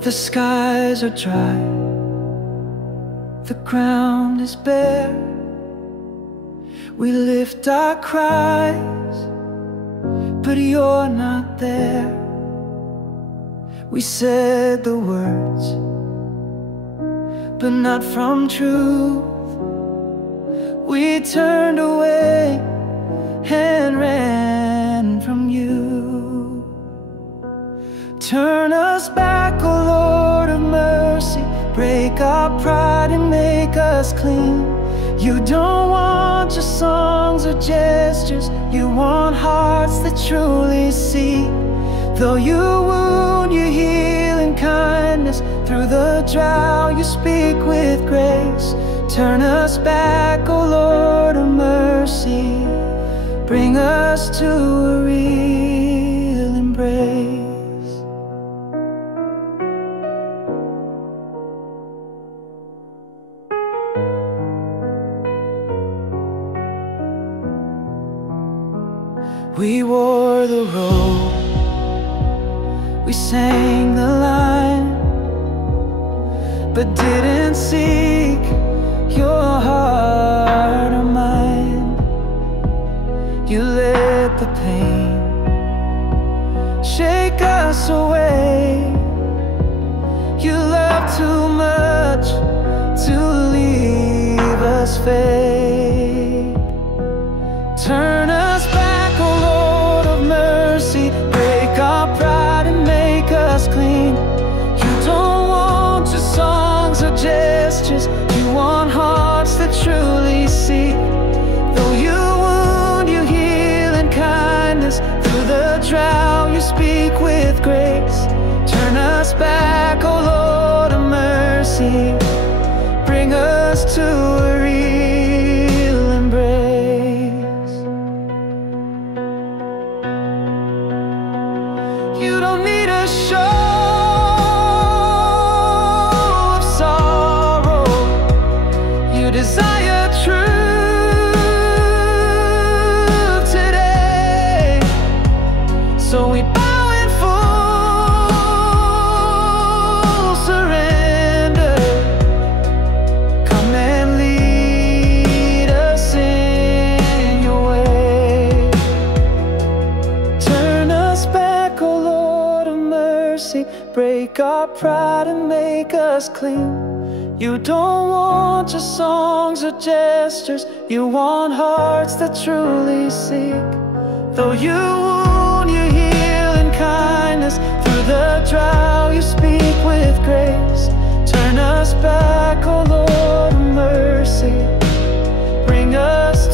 The skies are dry, the ground is bare. We lift our cries, but you're not there. We said the words, but not from truth. We turned away and ran from you. Turn us back, O Lord of mercy. Break our pride and make us clean. You don't want just songs or gestures. You want hearts that truly see. Though you wound, you heal in kindness. Through the drought you speak with grace. Turn us back, O Lord of mercy. Bring us to a real embrace. We wore the robe, we sang the line, but didn't seek your heart or mind. You let the pain shake us away. You love too much to leave us fade. Turn us back, O Lord of mercy. Break our pride and make us clean. You don't want just songs or gestures. You want hearts that truly see. Though you wound, you heal in kindness. Through the drought you speak with grace. Turn us back, O Lord of mercy. Bring us to a real embrace. You don't need a show of sorrow. You desire truth today. So we bow in full surrender. Come and lead us in your way. Turn us back, O Lord of mercy. Break our pride and make us clean. You don't want just songs or gestures. You want hearts that truly seek. Though you wound, you heal in kindness. Through the drought you speak with grace. Turn us back, O Lord of mercy. Bring us